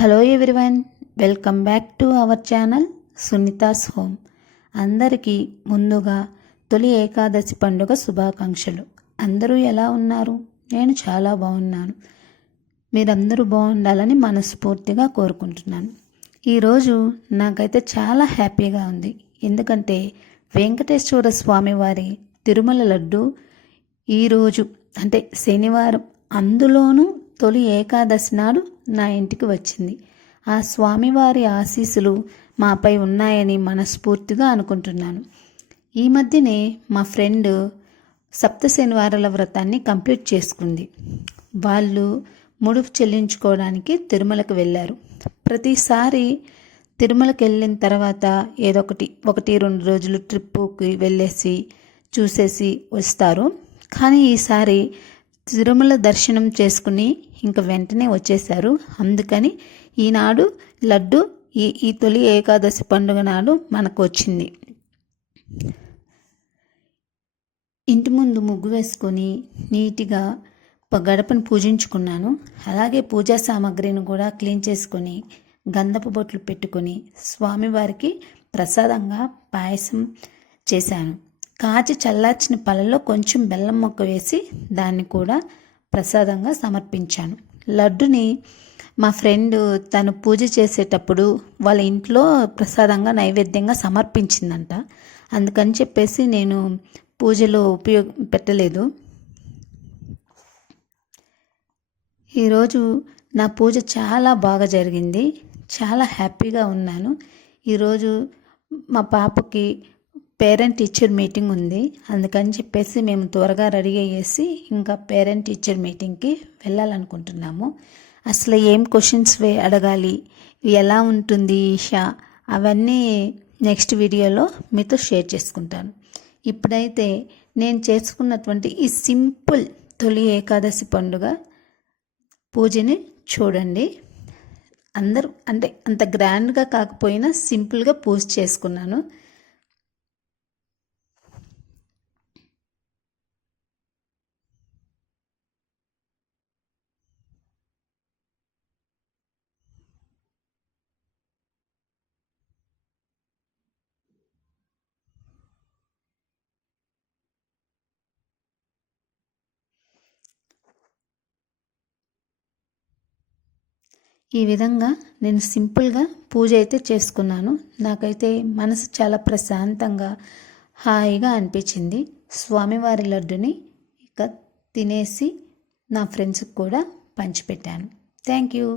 Hello everyone, welcome back to our channel Sunita's home. అందరికీ ముందుగా తొలి ఏకాదశి పండుగ శుభాకాంక్షలు. అందరూ ఎలా ఉన్నారు? నేను చాలా బాగున్నాను. మీరందరూ బాగుండాలని మనస్ఫూర్తిగా కోరుకుంటున్నాను. ఈరోజు నాకైతే చాలా హ్యాపీగా ఉంది. ఎందుకంటే వెంకటేశ్వర స్వామి వారి తిరుమల లడ్డు ఈరోజు అంటే శనివారం, అందులోనూ తొలి ఏకాదశి నాడు నా ఇంటికి వచ్చింది. ఆ స్వామివారి ఆశీస్సులు మాపై ఉన్నాయని మనస్ఫూర్తిగా అనుకుంటున్నాను. ఈ మధ్యనే మా ఫ్రెండ్ సప్త శనివారాల వ్రతాన్ని కంప్లీట్ చేసుకుంది. వాళ్ళు ముడుపు చెల్లించుకోవడానికి తిరుమలకు వెళ్ళారు. ప్రతిసారి తిరుమలకి వెళ్ళిన తర్వాత ఏదో ఒకటి 2 రోజులు ట్రిప్పుకి వెళ్ళేసి చూసేసి వస్తారు. కానీ ఈసారి తిరుమల దర్శనం చేసుకుని ఇంకా వెంటనే వచ్చేసారు. అందుకని ఈనాడు లడ్డు ఈ తొలి ఏకాదశి పండుగ నాడు మనకు వచ్చింది. ఇంటి ముందు ముగ్గు వేసుకొని నీట్గా గడపను పూజించుకున్నాను. అలాగే పూజా సామాగ్రిని కూడా క్లీన్ చేసుకొని గంధపు బొట్లు పెట్టుకొని స్వామివారికి ప్రసాదంగా పాయసం చేశాను. కాచి చల్లార్చిన పళ్ళలో కొంచెం బెల్లం మొక్క వేసి దాన్ని కూడా ప్రసాదంగా సమర్పించాను. లడ్డుని మా ఫ్రెండ్ తను పూజ చేసేటప్పుడు వాళ్ళ ఇంట్లో ప్రసాదంగా నైవేద్యంగా సమర్పించిందంట. అందుకని చెప్పేసి నేను పూజలో పెట్టలేదు. ఈరోజు నా పూజ చాలా బాగా జరిగింది. చాలా హ్యాపీగా ఉన్నాను. ఈరోజు మా పాపకి పేరెంట్ టీచర్ మీటింగ్ ఉంది. అందుకని చెప్పేసి మేము త్వరగా రెడీ అయ్యేసి ఇంకా పేరెంట్ టీచర్ మీటింగ్కి వెళ్ళాలనుకుంటున్నాము. అసలు ఏం క్వశ్చన్స్ అడగాలి, ఎలా ఉంటుంది ఈషా, అవన్నీ నెక్స్ట్ వీడియోలో మీతో షేర్ చేసుకుంటాను. ఇప్పుడైతే నేను చేసుకున్నటువంటి ఈ సింపుల్ తొలి ఏకాదశి పండుగ పూజని చూడండి. అందరూ అంటే అంత గ్రాండ్గా కాకపోయినా సింపుల్గా పూజ చేసుకున్నాను. ఈ విధంగా నేను సింపుల్గా పూజ అయితే చేసుకున్నాను. నాకైతే మనసు చాలా ప్రశాంతంగా హాయిగా అనిపించింది. స్వామివారి లడ్డుని ఇక తినేసి నా ఫ్రెండ్స్కి కూడా పంచిపెట్టాను. Thank you.